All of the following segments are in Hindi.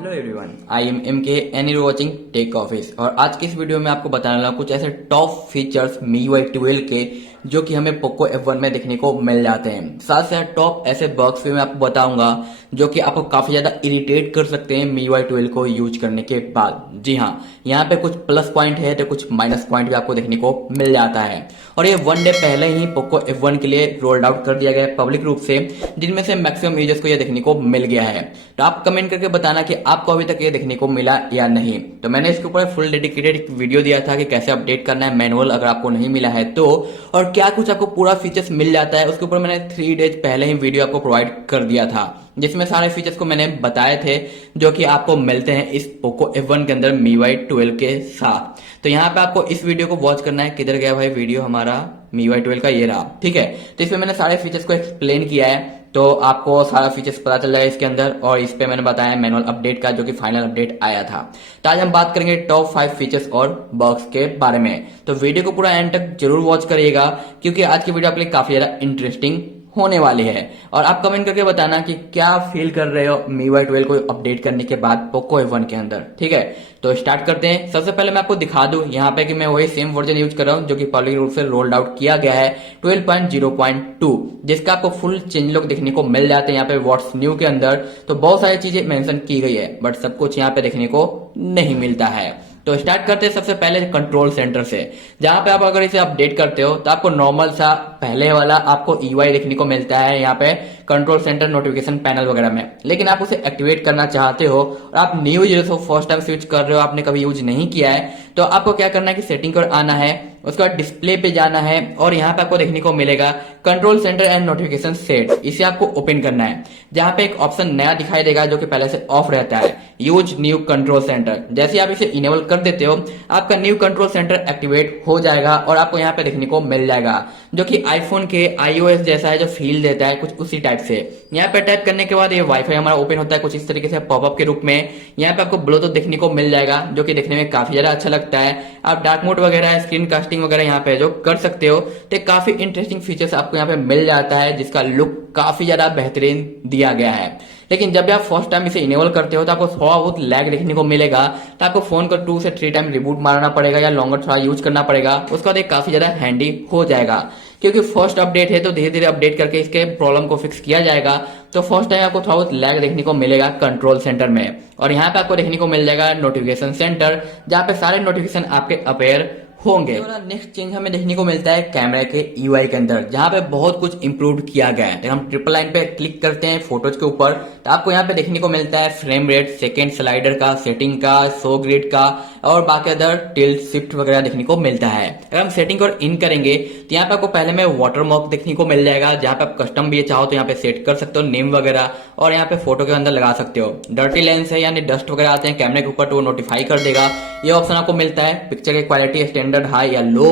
Hello everyone, I am M K and you watching tech office. और आज की इस वीडियो में आपको बताने वाला हूं कुछ ऐसे टॉप फीचर्स MIUI 12 के जो कि हमें पोको F1 में देखने को मिल जाते हैं। साथ साथ टॉप ऐसे बग्स भी मैं आपको बताऊंगा जो कि आपको काफी ज्यादा इरिटेट कर सकते हैं MIUI 12 को यूज करने के बाद। जी हाँ, यहाँ पे कुछ प्लस पॉइंट है तो कुछ माइनस पॉइंट भी आपको देखने को मिल जाता है। और ये 1 डे पहले ही पोको F1 के लिए रोल्ड आउट कर दिया गया है पब्लिक रूप से, जिनमें से मैक्सिमम यूजर्स को यह देखने को मिल गया है। तो आप कमेंट करके बताना कि आपको अभी तक ये देखने को मिला या नहीं। तो मैंने इसके ऊपर फुल डेडिकेटेड एक वीडियो दिया था कि कैसे अपडेट करना है मैनुअल, अगर आपको नहीं मिला है तो, और क्या कुछ आपको पूरा फीचर्स मिल जाता है। उसके ऊपर मैंने 3 डेज पहले ही वीडियो आपको प्रोवाइड कर दिया था, जिसमें सारे फीचर्स को मैंने बताए थे जो कि आपको मिलते हैं इस पोको F1 के अंदर MIUI 12 के साथ। तो यहाँ पे आपको इस वीडियो को वॉच करना है। किधर गया भाई वीडियो हमारा MIUI 12 का? ये रहा, ठीक है। तो इसमें मैंने सारे फीचर्स को एक्सप्लेन किया है, तो आपको सारा फीचर्स पता चल जाएगा इसके अंदर। और इस पे मैंने बताया मैनुअल अपडेट का जो कि फाइनल अपडेट आया था। तो आज हम बात करेंगे टॉप 5 फीचर्स और बग्स के बारे में। तो वीडियो को पूरा एंड तक जरूर वॉच करिएगा क्योंकि आज की वीडियो आपके लिए काफी ज्यादा इंटरेस्टिंग होने वाली है। और आप कमेंट करके बताना कि क्या फील कर रहे हो MIUI 12 को अपडेट करने के बाद पोको F1 के अंदर, ठीक है। तो स्टार्ट करते हैं। सबसे पहले मैं आपको दिखा दूं यहाँ पे कि मैं वही सेम वर्जन यूज कर रहा हूँ जो कि पब्लिक रूप से रोल्ड आउट किया गया है 12.0.2, जिसका आपको फुल चेंज लुक देखने को मिल जाते हैं यहाँ पे व्हाट्स न्यू के अंदर। तो बहुत सारी चीजें मेंशन की गई है बट सब कुछ यहाँ पे देखने को नहीं मिलता है। तो स्टार्ट करते हैं सबसे पहले कंट्रोल सेंटर से, जहां पे आप अगर इसे अपडेट करते हो तो आपको नॉर्मल सा पहले वाला आपको EY देखने को मिलता है यहाँ पे कंट्रोल सेंटर नोटिफिकेशन पैनल वगैरह में। लेकिन आप उसे एक्टिवेट करना चाहते हो और आप न्यू यूजर हो, फर्स्ट टाइम स्विच कर रहे हो, आपने कभी यूज नहीं किया है, तो आपको क्या करना है कि सेटिंग पर आना है, उसके बाद डिस्प्ले पे जाना है और यहाँ पे आपको देखने को मिलेगा control centre and notification set. इसे आपको ओपन करना है, जहां पे एक ऑप्शन नया दिखाई देगा जो कि पहले से ऑफ रहता है, यूज न्यू कंट्रोल सेंटर। जैसे आप इसे इनेबल कर देते हो आपका न्यू कंट्रोल सेंटर एक्टिवेट हो जाएगा और आपको यहाँ पे देखने को मिल जाएगा जो कि आईफोन के iOS जैसा है, जो फील देता है कुछ उसी टाइप से। यहाँ पे टाइप करने के बाद ये वाईफाई हमारा ओपन होता है कुछ इस तरीके से पॉपअप के रूप में। यहाँ पे आपको ब्लूटूथ देखने को मिल जाएगा जो कि देखने में काफी ज्यादा अच्छा लगता है। आप डार्क मोड वगैरह, स्क्रीन कास्टिंग वगैरह यहाँ पे जो कर सकते हो, तो काफी इंटरेस्टिंग फीचर्स आपको यहाँ पे मिल जाता है जिसका लुक काफी ज्यादा बेहतरीन दिया गया है। लेकिन जब भी आप फर्स्ट टाइम इसे इनेबल करते हो तो आपको थोड़ा बहुत लैग देखने को मिलेगा, तो आपको फोन को 2 से 3 टाइम रिबूट मारना पड़ेगा या लॉन्गर थोड़ा यूज करना पड़ेगा। उसके बाद एक काफी ज्यादा हैंडी हो जाएगा क्योंकि फर्स्ट अपडेट है, तो धीरे धीरे अपडेट करके इसके प्रॉब्लम को फिक्स किया जाएगा। तो फर्स्ट टाइम आपको थोड़ा बहुत लैग देखने को मिलेगा कंट्रोल सेंटर में। और यहाँ पे आपको देखने को मिल जाएगा नोटिफिकेशन सेंटर, जहाँ पे सारे नोटिफिकेशन आपके अपेयर होंगे। नेक्स्ट चेंज हमें देखने को मिलता है कैमरा के UI के अंदर, जहां पे बहुत कुछ इंप्रूव किया गया है। तो हम ट्रिपल लाइन पे क्लिक करते हैं फोटोज के ऊपर, तो आपको यहाँ पे देखने को मिलता है फ्रेम रेट, सेकेंड स्लाइडर का, सेटिंग का, शो ग्रिड का और बाकी अदर टिल्ट शिफ्ट वगैरह देखने को मिलता है। अगर हम सेटिंग और इन करेंगे तो यहाँ पे आपको पहले में वाटर मार्क देखने को मिल जाएगा, जहां पे आप कस्टम भी चाहो तो यहाँ पे सेट कर सकते हो नेम वगैरह, और यहाँ पे फोटो के अंदर लगा सकते हो। डर्टी लेंस है यानी डस्ट वगैरह आते हैं कैमरे के ऊपर तो वो नोटिफाई कर देगा, ये ऑप्शन आपको मिलता है। पिक्चर की क्वालिटी स्टैंडर्ड हाई या लो,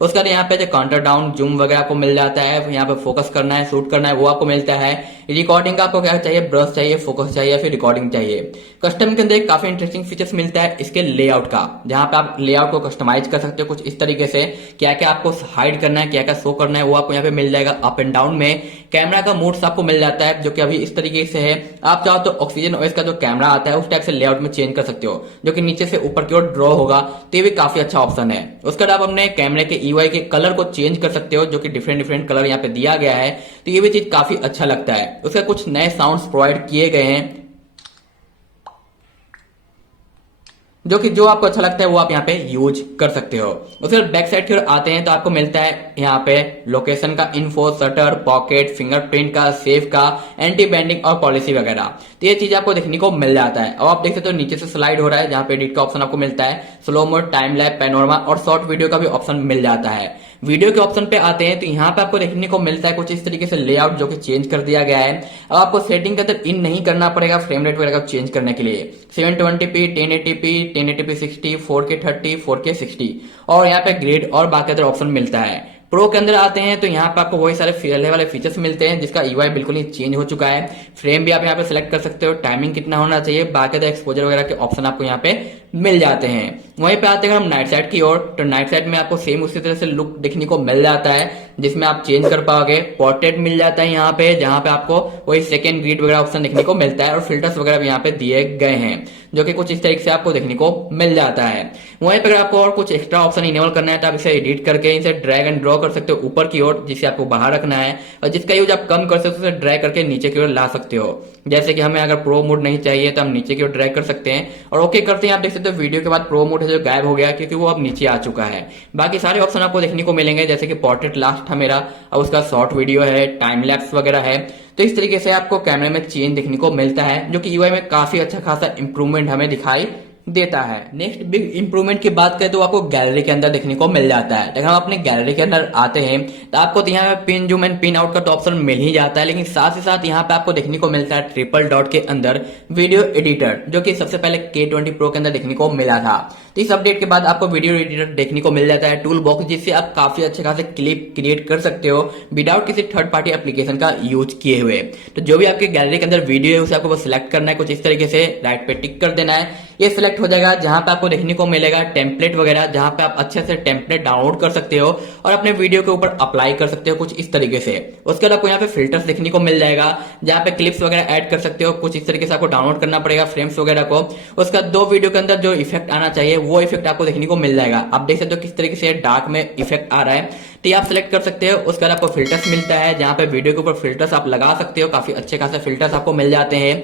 उसके बाद यहाँ पे जो काउंटर डाउन जूम वगैरह आपको मिल जाता है, यहाँ पे फोकस करना है, शूट करना है, वो आपको मिलता है। रिकॉर्डिंग का आपको क्या चाहिए, ब्रश चाहिए, फोकस चाहिए, फिर रिकॉर्डिंग चाहिए। कस्टम के अंदर एक काफी इंटरेस्टिंग फीचर्स मिलता है इसके लेआउट का, जहां पे आप लेआउट को कस्टमाइज कर सकते हो कुछ इस तरीके से। क्या क्या आपको हाइड करना है, क्या क्या शो करना है, वो आपको यहाँ पे मिल जाएगा। अप एंड डाउन में कैमरा का मोड्स आपको मिल जाता है जो कि अभी इस तरीके से है। आप चाहो तो ऑक्सीजन ओएस का जो कैमरा आता है उस टाइप से लेआउट में चेंज कर सकते हो, जो कि नीचे से ऊपर की ओर ड्रॉ होगा, तो ये भी काफी अच्छा ऑप्शन है। उसके बाद आप अपने कैमरे के EY के कलर को चेंज कर सकते हो, जो कि डिफरेंट डिफरेंट कलर यहाँ पे दिया गया है, तो ये भी चीज काफी अच्छा लगता है। उसके कुछ नए साउंड्स प्रोवाइड किए गए हैं जो आपको अच्छा लगता है वो आप यहाँ पे यूज कर सकते हो। उसके बाद बैक साइड की ओर आते हैं तो आपको मिलता है यहाँ पे लोकेशन का इन्फो, शटर, पॉकेट, फिंगरप्रिंट का, सेव का, एंटी बैंडिंग और पॉलिसी वगैरह, तो ये चीज आपको देखने को मिल जाता है। अब आप देख सकते हो नीचे से स्लाइड हो रहा है, जहाँ पे एडिट का ऑप्शन आपको मिलता है, slow mode, time lap, panorama और शॉर्ट वीडियो का भी ऑप्शन मिल जाता है। वीडियो के ऑप्शन पे आते हैं तो यहाँ पे आपको देखने को मिलता है कुछ इस तरीके से लेआउट जो कि चेंज कर दिया गया है। अब आपको सेटिंग के अंदर इन नहीं करना पड़ेगा फ्रेम रेट वगैरह चेंज करने के लिए। 720p, 1080p, 1080p 60, 4K 30, 4K 60 और यहाँ पे ग्रिड और बाकी अदर ऑप्शन मिलता है। प्रो के अंदर आते हैं तो यहाँ पे आपको वही सारे पहले वाले फीचर्स मिलते हैं, जिसका EY बिल्कुल ही चेंज हो चुका है। फ्रेम भी आप यहाँ पे सिलेक्ट कर सकते हो, टाइमिंग कितना होना चाहिए, बाकी एक्सपोजर वगैरह के ऑप्शन आपको यहाँ पे मिल जाते हैं। वहीं पे आते हैं हम नाइट साइड की ओर, तो नाइट साइड में आपको सेम उसी तरह से लुक देखने को मिल जाता है, जिसमें आप चेंज कर पाओगे। पोर्ट्रेट मिल जाता है यहाँ पे, जहाँ पे आपको वही सेकंड ग्रिड वगैरह ऑप्शन देखने को मिलता है, और फिल्टर्स वगैरह भी यहाँ पे दिए गए हैं, जो कि कुछ इस तरीके से आपको देखने को मिल जाता है। वहीं पर अगर आपको और कुछ एक्स्ट्रा ऑप्शन इनेबल करना है तो आप इसे एडिट करके इसे ड्रैग एंड ड्रॉ कर सकते हो ऊपर की ओर, जिसे आपको बाहर रखना है, और जिसका यूज आप कम कर सकते हो उसे ड्रैग करके नीचे की ओर ला सकते हो। जैसे कि हमें अगर प्रो मोड नहीं चाहिए तो हम नीचे की ओर ड्रैग कर सकते हैं और ओके करते हैं। आप देख सकते हो वीडियो के बाद प्रो मोड है जो गायब हो गया, क्योंकि वो अब नीचे आ चुका है। बाकी सारे ऑप्शन आपको देखने को मिलेंगे, जैसे कि पोर्ट्रेट लास्ट था मेरा, अब उसका शॉर्ट वीडियो है, टाइम लैप्स वगैरह है। तो इस तरीके से आपको कैमरे में चेंज देखने को मिलता है, जो कि यूआई में काफी अच्छा खासा इंप्रूवमेंट हमें दिखाई देता है। नेक्स्ट बिग इंप्रूवमेंट की बात करें तो आपको गैलरी के अंदर देखने को मिल जाता है। अगर हम अपने गैलरी के अंदर आते हैं तो आपको तो यहाँ पे pin zoom and pin out का तो ऑप्शन मिल ही जाता है, लेकिन साथ ही साथ यहाँ पे आपको देखने को मिलता है ट्रिपल डॉट के अंदर वीडियो एडिटर, जो कि सबसे पहले K20 Pro के अंदर देखने को मिला था। तो इस अपडेट के बाद आपको वीडियो एडिटर देखने को मिल जाता है, टूल बॉक्स, जिससे आप काफी अच्छे खासे क्लिप क्रिएट कर सकते हो विदाउट किसी थर्ड पार्टी एप्लीकेशन का यूज किए हुए। तो जो भी आपके गैलरी के अंदर वीडियो है उसे आपको बस सिलेक्ट करना है, कुछ इस तरीके से राइट पे टिक कर देना है, ये सिलेक्ट हो जाएगा। जहां पे आपको देखने को मिलेगा टेम्पलेट वगैरह, जहां पे आप अच्छे से टेम्पलेट डाउनलोड कर सकते हो और अपने वीडियो के ऊपर अप्लाई कर सकते हो कुछ इस तरीके से। उसके बाद आपको यहाँ पे फिल्टर्स देखने को मिल जाएगा, जहां पे क्लिप्स वगैरह ऐड कर सकते हो, कुछ इस तरीके से आपको डाउनलोड करना पड़ेगा फ्रेम्स वगैरह को। उसका दो वीडियो के अंदर जो इफेक्ट आना चाहिए वो इफेक्ट आपको देखने को मिल जाएगा। आप देख सकते हो किस तरीके से डार्क में इफेक्ट आ रहा है, तो ये आप सिलेक्ट कर सकते हो। उसके बाद आपको फिल्टर्स मिलता है, जहां पे वीडियो के ऊपर फिल्टर्स आप लगा सकते हो, काफी अच्छे खासे फिल्टर्स आपको मिल जाते हैं।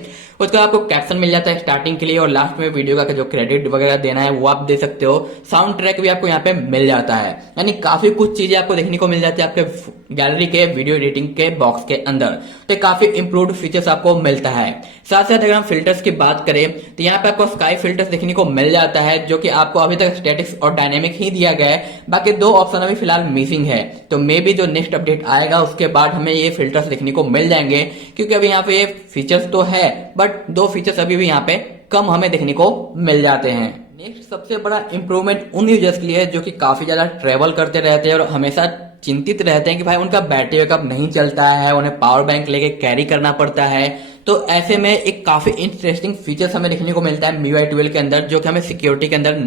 उसके बाद आपको कैप्शन मिल जाता है स्टार्टिंग के लिए, और लास्ट में वीडियो का जो क्रेडिट वगैरह देना है वो आप दे सकते हो। साउंड ट्रैक भी आपको यहाँ पे मिल जाता है, यानी काफी कुछ चीजें आपको देखने को मिल जाती है आपके गैलरी के वीडियो एडिटिंग के बॉक्स के अंदर। तो काफी इंप्रूव्ड फीचर्स आपको मिलता है। साथ साथ अगर हम फिल्टर्स की बात करें तो यहाँ पे आपको स्काई फिल्टर्स देखने को मिल जाता है, जो कि आपको अभी तक स्टैटिक्स और डायनेमिक ही दिया गया है। बाकी दो ऑप्शन अभी फिलहाल मिसिंग है, तो मे बी जो नेक्स्ट अपडेट आएगा उसके बाद हमें ये फिल्टर्स देखने को मिल जाएंगे, क्योंकि अभी यहाँ पे ये फीचर्स तो है बट दो फीचर्स अभी भी यहाँ पे कम हमें देखने को मिल जाते हैं। नेक्स्ट सबसे बड़ा इंप्रूवमेंट उन यूजर्स के लिए है जो कि काफी ज्यादा ट्रेवल करते रहते हैं और हमेशा चिंतित रहते हैं कि भाई उनका बैटरी बैकअप नहीं चलता है, उन्हें पावर बैंक लेके कैरी करना पड़ता है। तो ऐसे में एक काफी इंटरेस्टिंग फीचर्स हमें देखने को मिलता है MIUI 12 के अंदर, जो कि हमें सिक्योरिटी के अंदर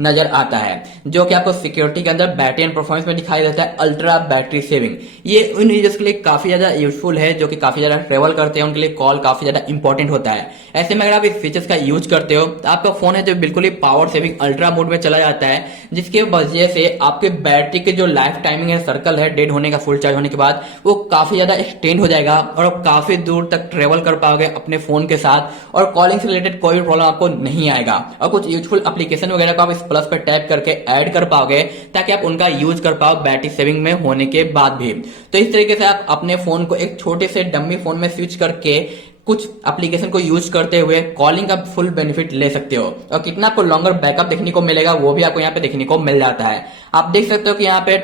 नजर आता है, जो कि आपको सिक्योरिटी के अंदर बैटरी एंड परफॉर्मेंस में दिखाई देता है अल्ट्रा बैटरी सेविंग। ये उन यूजर्स के लिए काफी ज्यादा यूजफुल है जो कि काफी ज्यादा ट्रेवल करते हैं, उनके लिए कॉल काफी ज्यादा इंपॉर्टेंट होता है। ऐसे में अगर आप इस फीचर्स का यूज करते हो तो आपका फोन है जो बिल्कुल ही पावर सेविंग अल्ट्रा मोड में चला जाता है, जिसके वजह से आपके बैटरी के जो लाइफ टाइमिंग है, सर्कल है डेड होने का, फुल चार्ज होने के बाद, वो काफी ज्यादा एक्सटेंड हो जाएगा और आप काफी दूर तक ट्रेवल कर पाओगे अपने फोन के साथ, और कॉलिंग से रिलेटेड कोई भी प्रॉब्लम आपको नहीं आएगा। और कुछ यूजफुल एप्लीकेशन वगैरह को आप इस प्लस पर टैप करके ऐड कर पाओगे, ताकि आप उनका यूज कर पाओ बैटरी सेविंग में होने के बाद भी। तो इस तरीके से आप अपने फोन को एक छोटे से डम्मी फोन में स्विच करके कुछ एप्लीकेशन को यूज करते हुए कॉलिंग का फुल बेनिफिट ले सकते हो, और कितना आपको लॉन्गर बैकअप देखने को मिलेगा वो भी आपको यहाँ पे देखने को मिल जाता है। आप देख सकते हो कि यहाँ पे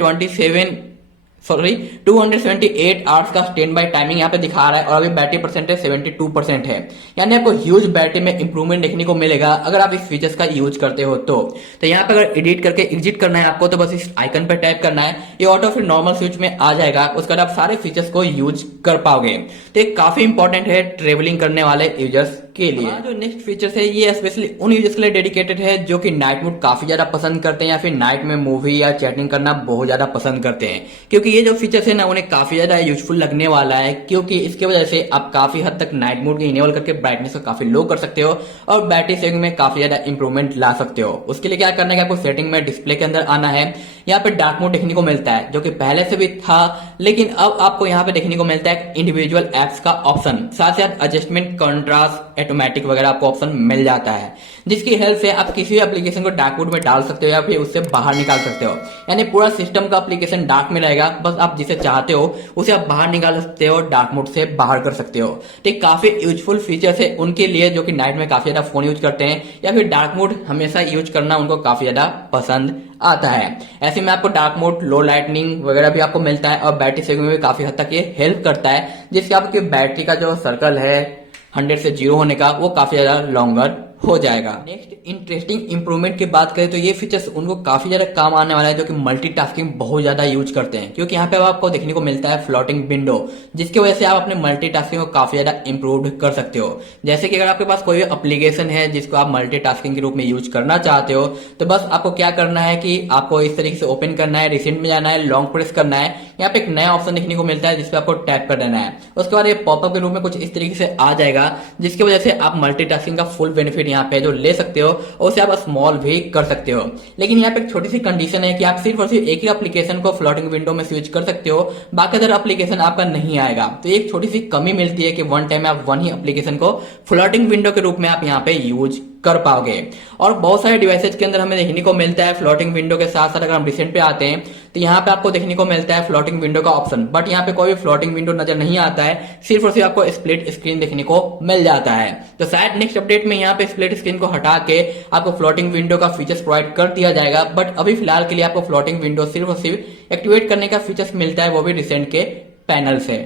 278 आवर्स का स्टैंड बाय टाइमिंग यहाँ पे दिखा रहा है, और अभी बैटरी परसेंटेज 72% है, यानी आपको ह्यूज बैटरी में इंप्रूवमेंट देखने को मिलेगा अगर आप इस फीचर्स का यूज करते हो। तो यहाँ पे अगर एडिट करके एग्जिट करना है आपको, तो बस इस आइकन पर टैप करना है, ये ऑटो फिर नॉर्मल स्विच में आ जाएगा। उसके बाद आप सारे फीचर्स को यूज कर पाओगे। तो ये काफी इंपॉर्टेंट है ट्रेवलिंग करने वाले यूजर्स के लिए। जो नेक्स्ट फीचर्स है ये स्पेशली उन यूजर्स के लिए डेडिकेटेड है जो कि नाइट मोड काफी ज्यादा पसंद करते हैं, या फिर नाइट में मूवी या चैटिंग करना बहुत ज्यादा पसंद करते हैं, क्योंकि ये जो फीचर्स है ना उन्हें काफी ज्यादा यूजफुल लगने वाला है, क्योंकि इसकी वजह से आप काफी हद तक नाइट मोड के इनेबल करके ब्राइटनेस को काफी लो कर सकते हो और बैटरी सेविंग में काफी ज्यादा इंप्रूवमेंट ला सकते हो। उसके लिए क्या करना है, आपको सेटिंग में डिस्प्ले के अंदर आना है, यहाँ पे डार्क मोड देखने को मिलता है जो कि पहले से भी था, लेकिन अब आपको यहाँ पे देखने को मिलता है इंडिविजुअल एप्स का ऑप्शन, साथ साथ एडजस्टमेंट, कंट्रास्ट, ऑटोमेटिक वगैरह आपको ऑप्शन मिल जाता है, जिसकी हेल्प से आप किसी भी एप्लीकेशन को डार्क मोड में डाल सकते हो या फिर उससे बाहर निकाल सकते हो। यानी पूरा सिस्टम का एप्लीकेशन डार्क में रहेगा, बस आप जिसे चाहते हो उसे आप बाहर निकाल सकते हो, डार्क मोड से बाहर कर सकते हो। तो काफी यूजफुल फीचर्स है उनके लिए जो कि नाइट में काफी ज्यादा फोन यूज करते हैं या फिर डार्क मोड हमेशा यूज करना उनको काफी ज्यादा पसंद आता है। ऐसे में आपको डार्क मोड, लो लाइटनिंग वगैरह भी आपको मिलता है, और बैटरी सेविंग में भी काफी हद तक ये हेल्प करता है, जिससे आपकी बैटरी का जो सर्कल है 100 से 0 होने का वो काफी ज्यादा लॉन्गर हो जाएगा। नेक्स्ट इंटरेस्टिंग इंप्रूवमेंट की बात करें तो ये फीचर्स उनको काफी ज्यादा काम आने वाला है जो कि मल्टीटास्किंग बहुत ज्यादा यूज करते हैं, क्योंकि यहाँ पे आपको देखने को मिलता है फ्लोटिंग विंडो, जिसकी वजह से आप अपने मल्टीटास्किंग को काफी ज्यादा इंप्रूव कर सकते हो। जैसे कि अगर आपके पास कोई एप्लीकेशन है जिसको आप मल्टीटास्किंग के रूप में यूज करना चाहते हो, तो बस आपको क्या करना है कि आपको इस तरीके से ओपन करना है, रिसेंट में जाना है, लॉन्ग प्रेस करना है, यहाँ पे एक नया ऑप्शन देखने को मिलता है जिसपे आपको टैप कर देना है। उसके बाद ये पॉपअप के रूप में कुछ इस तरीके से आ जाएगा, जिसकी वजह से आप मल्टीटास्किंग का फुल बेनिफिट यहाँ पे जो ले सकते हो और उसे आप स्मॉल भी कर सकते हो। लेकिन यहाँ पे एक छोटी सी कंडीशन है कि आप सिर्फ और सिर्फ एक ही एप्लीकेशन को फ्लोटिंग विंडो में स्विच कर सकते हो, बाकी अदर एप्लीकेशन आपका नहीं आएगा। तो एक छोटी सी कमी मिलती है कि वन टाइम आप वन ही एप्लीकेशन को फ्लोटिंग विंडो के रूप में आप यहाँ पे यूज कर पाओगे। और बहुत सारे डिवाइसेज के अंदर हमें देखने को मिलता है फ्लोटिंग विंडो के साथ साथ अगर हम रिसेंट पे आते हैं तो यहाँ पे आपको देखने को मिलता है फ्लोटिंग विंडो का ऑप्शन, बट यहाँ पे कोई भी फ्लोटिंग विंडो नजर नहीं आता है, सिर्फ और सिर्फ आपको स्प्लिट स्क्रीन देखने को मिल जाता है। तो शायद नेक्स्ट अपडेट में यहाँ पे स्प्लिट स्क्रीन को हटा के आपको फ्लोटिंग विंडो का फीचर्स प्रोवाइड कर दिया जाएगा, बट अभी फिलहाल के लिए आपको फ्लोटिंग विंडो सिर्फ और सिर्फ एक्टिवेट करने का फीचर्स मिलता है, वो भी रिसेंट के पैनल से।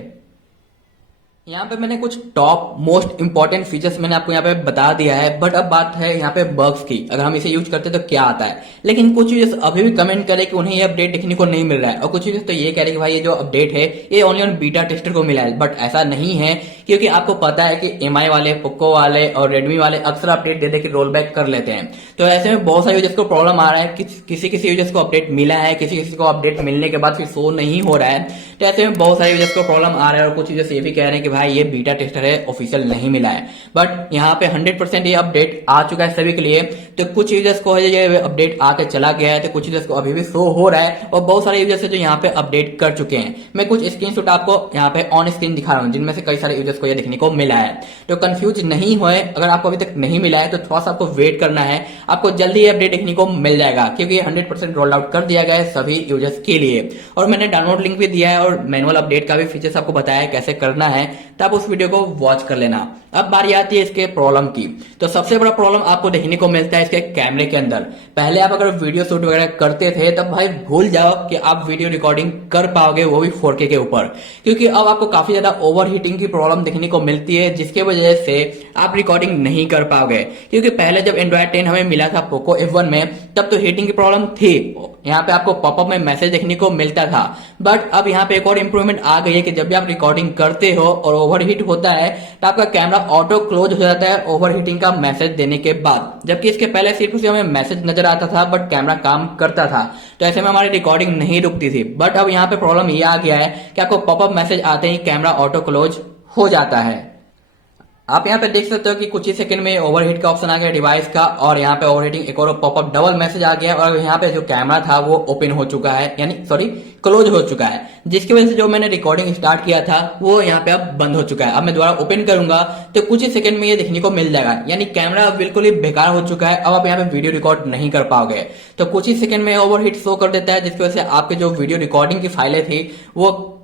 यहाँ पे मैंने कुछ टॉप मोस्ट इंपॉर्टेंट फीचर्स मैंने आपको यहाँ पे बता दिया है, बट अब बात है यहाँ पे बग्स की, अगर हम इसे यूज करते तो क्या आता है। लेकिन कुछ यूजर्स अभी भी कमेंट करे कि उन्हें ये अपडेट देखने को नहीं मिल रहा है, और कुछ यूजर्स तो ये कह रहे कि भाई ये जो अपडेट है ये ओनली ऑन बीटा टेस्टर को मिला है, बट ऐसा नहीं है, क्योंकि आपको पता है कि एमआई वाले, पोको वाले और रेडमी वाले अक्सर अपडेट दे दे के रोल बैक कर लेते हैं। तो ऐसे में बहुत सारे यूजर्स को प्रॉब्लम आ रहा है कि किसी यूजर्स को अपडेट मिला है, किसी को अपडेट मिलने के बाद फिर शो नहीं हो रहा है। तो ऐसे में बहुत सारे यूजर्स को प्रॉब्लम आ रहा है, और कुछ यूजर्स ये भी कह रहे हैं कि भाई ये बीटा टेस्टर है, ऑफिशियल नहीं मिला है। बट यहाँ पे 100% ये अपडेट आ चुका है सभी के लिए। तो कुछ यूजर्स को ये अपडेट आके चला गया है, तो कुछ यूजर्स को अभी भी शो हो रहा है, और बहुत सारे यूजर्स है जो यहाँ पे अपडेट कर चुके हैं। मैं कुछ स्क्रीनशॉट आपको यहाँ पे ऑन स्क्रीन दिखा रहा हूँ, जिनमें से कई सारे यूजर्स को ये देखने को मिला है। तो कंफ्यूज नहीं हुए, अगर आपको अभी तक नहीं मिला है तो थोड़ा सा आपको वेट करना है, आपको जल्दी ये अपडेट देखने को मिल जाएगा, क्योंकि ये 100% रोल आउट कर दिया गया है सभी यूजर्स के लिए। और मैंने डाउनलोड लिंक भी दिया है और मैनुअल अपडेट का भी फीचर्स आपको बताया है कैसे करना है, तो आप उस वीडियो को वॉच कर लेना। अब बारी आती है इसके प्रॉब्लम की। तो सबसे बड़ा प्रॉब्लम आपको देखने को मिलता है इसके कैमरे के अंदर। पहले आप अगर वीडियो शूट वगैरह करते थे तब भाई भूल जाओ कि आप वीडियो रिकॉर्डिंग कर पाओगे, वो भी 4K के ऊपर, क्योंकि अब आपको काफी ज्यादा ओवर हीटिंग की प्रॉब्लम देखने को मिलती है, जिसके वजह से आप रिकॉर्डिंग नहीं कर पाओगे। क्योंकि पहले जब एंड्रॉइड 10 हमें मिला था पोको F1 में, तब तो हीटिंग की प्रॉब्लम थी, यहाँ पे आपको पॉपअप में मैसेज देखने को मिलता था। बट अब यहाँ पे एक और इंप्रूवमेंट आ गई है कि जब भी आप रिकॉर्डिंग करते हो और ओवरहीट होता है तो आपका कैमरा ऑटो क्लोज हो जाता है ओवरहीटिंग का मैसेज देने के बाद, जबकि इसके पहले सिर्फ उसे हमें मैसेज नजर आता था बट कैमरा काम करता था। तो ऐसे में हमारी रिकॉर्डिंग नहीं रुकती थी। बट अब यहाँ पे प्रॉब्लम ये आ गया है कि आपको पॉपअप मैसेज आते ही कैमरा ऑटो क्लोज हो जाता है। आप यहाँ पे देख सकते हो कि कुछ ही सेकंड में ओवरहीट का ऑप्शन आ गया डिवाइस का, और यहाँ पे ओवरहीटिंग एक और पॉपअप डबल मैसेज आ गया, और यहाँ पे जो कैमरा था वो ओपन हो चुका है, यानी सॉरी क्लोज हो चुका है, जिसकी वजह से जो मैंने रिकॉर्डिंग स्टार्ट किया था वो यहाँ पे अब बंद हो चुका है। अब मैं दोबारा ओपन करूंगा तो कुछ ही सेकंड में ये देखने को मिल जाएगा, यानी कैमरा अब बिल्कुल ही बेकार हो चुका है। अब आप यहाँ पे वीडियो रिकॉर्ड नहीं कर पाओगे, तो कुछ ही सेकंड में ओवरहीट शो कर देता है, जिसकी वजह से आपके जो वीडियो रिकॉर्डिंग की फाइलें थी वो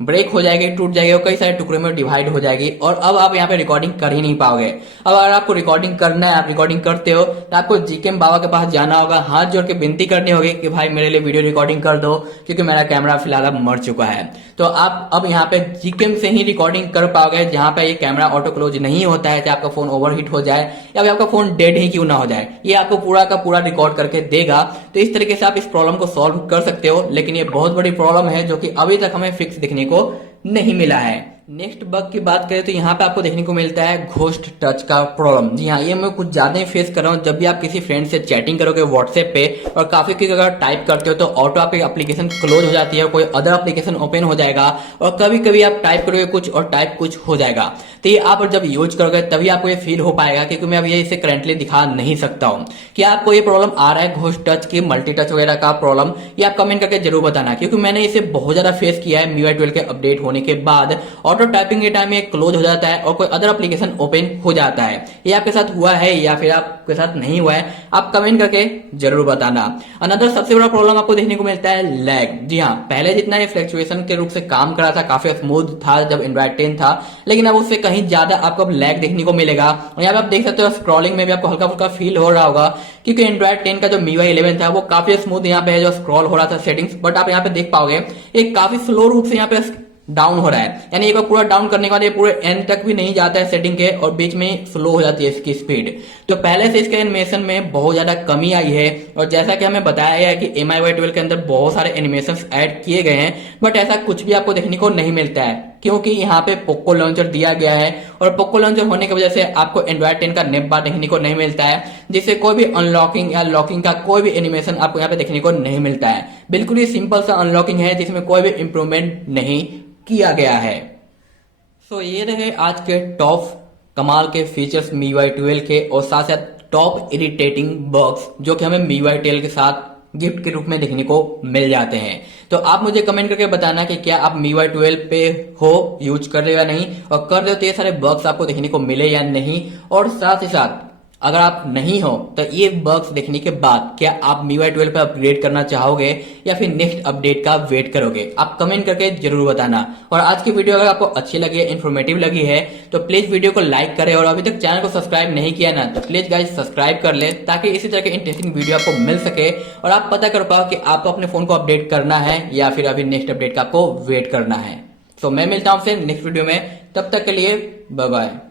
ब्रेक हो जाएगी, टूट जाएगी और कई सारे टुकड़े में डिवाइड हो जाएगी, और अब आप यहाँ पे रिकॉर्डिंग कर ही नहीं पाओगे। अब अगर आपको रिकॉर्डिंग करना है, आप रिकॉर्डिंग करते हो तो आपको जीकेएम बाबा के पास जाना होगा, हाथ जोड़ के विनती करनी होगी कि भाई मेरे लिए वीडियो रिकॉर्डिंग कर दो, क्योंकि मेरा कैमरा फिलहाल अब मर चुका है। तो आप अब यहाँ पे जीकेएम से ही रिकॉर्डिंग कर पाओगे, जहां पे ये कैमरा ऑटो क्लोज नहीं होता है, चाहे आपका फोन ओवरहीट हो जाए या फिर आपका फोन डेड ही क्यों ना हो जाए, ये आपको पूरा का पूरा रिकॉर्ड करके देगा। तो इस तरीके से आप इस प्रॉब्लम को सॉल्व कर सकते हो, लेकिन ये बहुत बड़ी प्रॉब्लम है जो कि अभी तक हमें फिक्स दिखने को नहीं मिला है। नेक्स्ट बग की बात करें तो यहाँ पे आपको देखने को मिलता है घोस्ट टच का प्रॉब्लम। जी हाँ, ये मैं कुछ ज्यादा ही फेस कर रहा हूँ। जब भी आप किसी फ्रेंड से चैटिंग करोगे व्हाट्सएप पे और काफी क्विक अगर टाइप करते हो तो ऑटो आपकी एप्लीकेशन क्लोज हो जाती है, कोई अदर एप्लीकेशन ओपन हो जाएगा, और कभी कभी आप टाइप करोगे कुछ और टाइप कुछ हो जाएगा। तो ये आप जब यूज करोगे तभी आपको ये फील हो पाएगा, क्योंकि मैं अब ये इसे करंटली दिखा नहीं सकता हूँ। कि आपको ये प्रॉब्लम आ रहा है घोस्ट टच की, मल्टी टच वगैरह का प्रॉब्लम, ये आप कमेंट करके जरूर बताना, क्योंकि मैंने इसे बहुत ज्यादा फेस किया है। MIUI 12 के अपडेट होने के बाद ऑटो टाइपिंग के टाइम क्लोज हो जाता है और कोई अदर एप्लीकेशन ओपन हो जाता है। ये आपके साथ हुआ है या फिर आपके साथ नहीं हुआ है, आप कमेंट करके जरूर बताना। अनदर सबसे बड़ा प्रॉब्लम आपको देखने को मिलता है लैग। जी हाँ, पहले जितना ये फ्लक्चुएशन के रूप से काम कर रहा था, काफी स्मूथ था जब एंड्रॉइड 10 था, लेकिन अब उससे कहीं ज्यादा आपको अब लैग देखने को मिलेगा। और यहाँ पे आप देख सकते हो स्क्रॉलिंग में भी आपको हल्का फुल्का फील हो रहा होगा, क्योंकि एंड्रॉइड 10 का जो MIUI 11 था वो काफी स्मूथ यहाँ पे है, जो स्क्रॉल हो रहा था सेटिंग्स, बट आप यहाँ पे देख पाओगे एक काफी स्लो रूप से यहाँ पे डाउन हो रहा है, यानी एक बार पूरा डाउन करने के बाद ये पूरे एंड तक भी नहीं जाता है सेटिंग के और बीच में स्लो हो जाती है इसकी स्पीड। तो पहले से इसके एनिमेशन में बहुत ज्यादा कमी आई है और जैसा कि हमें बताया गया है कि MIUI 12 के अंदर बहुत सारे एनिमेशन ऐड किए गए हैं, बट ऐसा कुछ भी आपको देखने को नहीं मिलता है क्योंकि यहाँ पे पोको लॉन्चर दिया गया है और पोको लॉन्चर होने की वजह से आपको एंड्रॉइड 10 का नेम बार देखने को नहीं मिलता है, जिससे कोई भी अनलॉकिंग या लॉकिंग का कोई भी एनिमेशन आपको यहाँ पे देखने को नहीं मिलता है। बिल्कुल ही सिंपल सा अनलॉकिंग है जिसमें कोई भी इंप्रूवमेंट नहीं किया गया है। सो ये रहे आज के टॉप कमाल के फीचर्स MIUI 12 के और साथ साथ टॉप इरिटेटिंग बग्स जो कि हमें MIUI 12 के साथ गिफ्ट के रूप में देखने को मिल जाते हैं। तो आप मुझे कमेंट करके बताना कि क्या आप MIUI 12 पे हो, यूज कर रहे हो या नहीं, और कर रहे हो तो ये सारे बग्स आपको देखने को मिले या नहीं, और साथ ही साथ अगर आप नहीं हो तो ये बग्स देखने के बाद क्या आप MIUI 12 पे अपग्रेड करना चाहोगे या फिर नेक्स्ट अपडेट का वेट करोगे, आप कमेंट करके जरूर बताना। और आज की वीडियो अगर आपको अच्छी लगी है, इन्फॉर्मेटिव लगी है तो प्लीज वीडियो को लाइक करें और अभी तक चैनल को सब्सक्राइब नहीं किया ना तो प्लीज गाइस सब्सक्राइब कर ले ताकि इसी तरह के इंटरेस्टिंग वीडियो आपको मिल सके और आप पता कर पाओ कि आपको अपने फोन को अपडेट करना है या फिर अभी नेक्स्ट अपडेट का आपको वेट करना है। तो मैं मिलता हूं आपसे नेक्स्ट वीडियो में, तब तक के लिए बाय बाय।